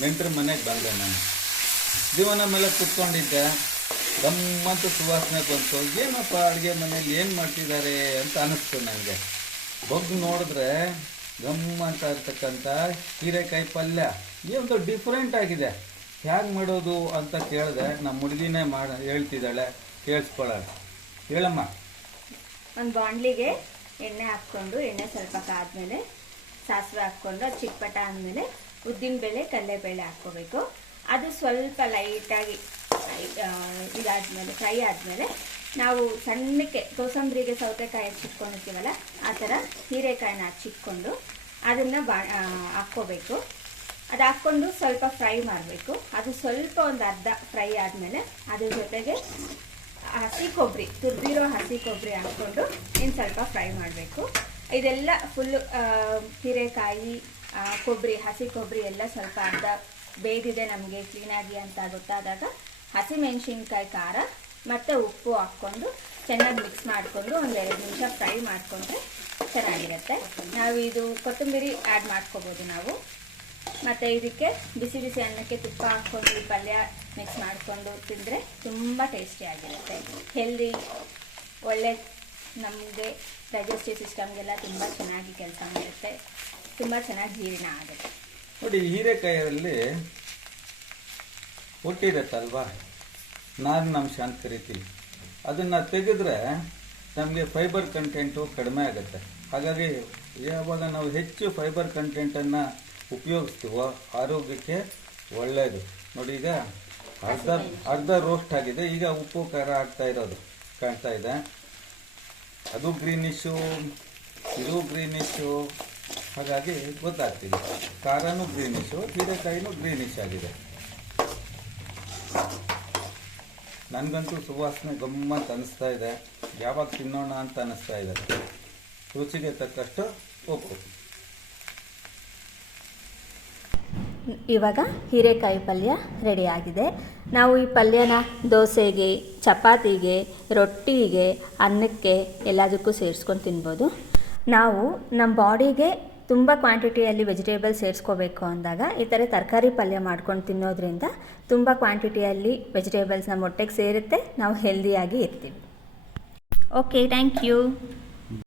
ನೆಂಟರ ಮನೆಗೆ ಬಂದೆ ನಾನು. ಜೀವನ ಮೇಲೆ ಕುತ್ಕೊಂಡಿದ್ದೆ. ಗಮ್ಮಂತ ಸುವಾಸನೆ ಬಂತು. ಏನಪ್ಪ ಅಡುಗೆ ಮನೇಲಿ ಏನು ಮಾಡ್ತಿದ್ದಾರೆ ಅಂತ ಅನ್ನಿಸ್ತು ನನಗೆ ಬಗ್ಗು ನೋಡಿದ್ರೆ ಗಮ್ಮಂತ ಇರ್ತಕ್ಕಂಥ ಹೀರೆಕಾಯಿ ಪಲ್ಯ. ಏನೊಂದು ಡಿಫ್ರೆಂಟ್ ಆಗಿದೆ. ಹೇಗೆ ಮಾಡೋದು ಅಂತ ಕೇಳಿದೆ ನಮ್ಮ ಹುಡುಗಿನೇ ಮಾಡ, ಹೇಳ್ತಿದ್ದಾಳೆ. ಕೇಳಿಸ್ಕೊಳ್ಳೋಣ ಹೇಳಮ್ಮ. ಒಂದು ಬಾಣಲಿಗೆ ಎಣ್ಣೆ ಹಾಕ್ಕೊಂಡು, ಎಣ್ಣೆ ಸ್ವಲ್ಪ ಕಾದ್ಮೇಲೆ, ಸಾಸಿವೆ ಹಾಕ್ಕೊಂಡು, ಅದು ಚಿಟ್ಪಟ ಆದಮೇಲೆ ಉದ್ದಿನಬೇಳೆ ಕಡಲೆಬೇಳೆ ಹಾಕ್ಕೋಬೇಕು. ಅದು ಸ್ವಲ್ಪ ಲೈಟಾಗಿ ಇದಾದಮೇಲೆ ಫ್ರೈ ಆದಮೇಲೆ ನಾವು ಸಣ್ಣಕ್ಕೆ ಕೋಸಂಬರಿಗೆ ಸೌತೆಕಾಯಿ ಹಚ್ಚಿಟ್ಕೊಂಡಿರ್ತೀವಲ್ಲ ಆ ಥರ ಹೀರೆಕಾಯಿನ ಹಚ್ಚಿಟ್ಕೊಂಡು ಅದನ್ನು ಬಾ ಹಾಕ್ಕೋಬೇಕು. ಅದು ಹಾಕ್ಕೊಂಡು ಸ್ವಲ್ಪ ಫ್ರೈ ಮಾಡಬೇಕು. ಅದು ಸ್ವಲ್ಪ ಒಂದು ಅರ್ಧ ಫ್ರೈ ಆದಮೇಲೆ ಅದ್ರ ಜೊತೆಗೆ ಹಸಿ ಕೊಬ್ಬರಿ ತುರಿದಿರೋ ಹಸಿ ಕೊಬ್ಬರಿ ಹಾಕ್ಕೊಂಡು ಇನ್ನು ಸ್ವಲ್ಪ ಫ್ರೈ ಮಾಡಬೇಕು. ಇದೆಲ್ಲ ಫುಲ್ಲು ಹೀರೆಕಾಯಿ ಕೊಬ್ಬರಿ ಹಸಿ ಕೊಬ್ಬರಿ ಎಲ್ಲ ಸ್ವಲ್ಪ ಅರ್ಧ ಬೇಯ್ದಿದೆ ನಮಗೆ ಕ್ಲೀನಾಗಿ ಅಂತ ಗೊತ್ತಾದಾಗ ಹಸಿ ಮೆಣಸಿನ್ಕಾಯಿ ಖಾರ ಮತ್ತು ಉಪ್ಪು ಹಾಕ್ಕೊಂಡು ಚೆನ್ನಾಗಿ ಮಿಕ್ಸ್ ಮಾಡಿಕೊಂಡು ಒಂದು ಎರಡು ನಿಮಿಷ ಫ್ರೈ ಮಾಡಿಕೊಂಡ್ರೆ ಚೆನ್ನಾಗಿರುತ್ತೆ. ನಾವು ಇದು ಕೊತ್ತಂಬರಿ ಆ್ಯಡ್ ಮಾಡ್ಕೋಬೋದು ನಾವು. ಮತ್ತು ಇದಕ್ಕೆ ಬಿಸಿ ಬಿಸಿ ಅನ್ನಕ್ಕೆ ತುಪ್ಪ ಹಾಕ್ಕೊಂಡು ಪಲ್ಯ ಮಿಕ್ಸ್ ಮಾಡಿಕೊಂಡು ತಿಂದರೆ ತುಂಬ ಟೇಸ್ಟಿಯಾಗಿರುತ್ತೆ ಹೆಲ್ದಿ ಒಳ್ಳೆ ನಮಗೆ ಡೈಜೆಸ್ಟಿವ್ ಸಿಸ್ಟಮ್ಗೆಲ್ಲ ತುಂಬ ಚೆನ್ನಾಗಿ ಕೆಲಸ ಮಾಡುತ್ತೆ ತುಂಬ ಚೆನ್ನಾಗಿ ಜೀರ್ಣ ಆಗುತ್ತೆ. ನೋಡಿ ಹೀರೆಕಾಯಲ್ಲಿ ಒಟ್ಟಿರತ್ತಲ್ವಾ ನಾರಿನ ಅಂಶ ಅಂತ ಕರಿತೀವಿ ಅದನ್ನು ತೆಗೆದ್ರೆ ನಮಗೆ ಫೈಬರ್ ಕಂಟೆಂಟು ಕಡಿಮೆ ಆಗುತ್ತೆ. ಹಾಗಾಗಿ ಯಾವಾಗ ನಾವು ಹೆಚ್ಚು ಫೈಬರ್ ಕಂಟೆಂಟನ್ನು ಉಪಯೋಗಿಸ್ತೀವೋ ಆರೋಗ್ಯಕ್ಕೆ ಒಳ್ಳೆಯದು ನೋಡಿ, ಈಗ ಅರ್ಧ ಅರ್ಧ ರೋಸ್ಟ್ ಆಗಿದೆ. ಈಗ ಉಪ್ಪು, ಖಾರ ಆಗ್ತಾ ಇರೋದು ಕಾಣ್ತಾ ಇದೆ. ಅದು ಗ್ರೀನಿಶು ಇದು ಗ್ರೀನಿಶು ಹಾಗಾಗಿ ಗೊತ್ತಾಗ್ತಿದೆ. ಖಾರನೂ ಗ್ರೀನಿಶು ಹೀರೆಕಾಯಿನೂ ಗ್ರೀನಿಶ್ ಆಗಿದೆ. ನನಗಂತೂ ಸುವಾಸನೆ ಗಮ್ಮತ್ ಅನಿಸ್ತಾ ಇದೆ. ಯಾವಾಗ ತಿನ್ನೋಣ ಅಂತ ಅನಿಸ್ತಾ ಇದೆ. ರುಚಿಗೆ ತಕ್ಕಷ್ಟು ಉಪ್ಪು. ಇವಾಗ ಹೀರೆಕಾಯಿ ಪಲ್ಯ ರೆಡಿ ಆಗಿದೆ. ನಾವು ಈ ಪಲ್ಯನ ದೋಸೆಗೆ, ಚಪಾತಿಗೆ, ರೊಟ್ಟಿಗೆ, ಅನ್ನಕ್ಕೆ ಎಲ್ಲದಕ್ಕೂ ಸೇರಿಸ್ಕೊಂಡು ತಿನ್ಬೋದು. ನಾವು ನಮ್ಮ ಬಾಡಿಗೆ ತುಂಬ ಕ್ವಾಂಟಿಟಿಯಲ್ಲಿ ವೆಜಿಟೇಬಲ್ ಸೇರಿಸ್ಕೋಬೇಕು ಅಂದಾಗ ಈ ಥರ ತರಕಾರಿ ಪಲ್ಯ ಮಾಡ್ಕೊಂಡು ತಿನ್ನೋದ್ರಿಂದ ತುಂಬ ಕ್ವಾಂಟಿಟಿಯಲ್ಲಿ ವೆಜಿಟೇಬಲ್ಸ್ನ ಮೊಟ್ಟೆಗೆ ಸೇರುತ್ತೆ, ನಾವು ಹೆಲ್ದಿಯಾಗಿ ಇರ್ತೀವಿ. Okay thank you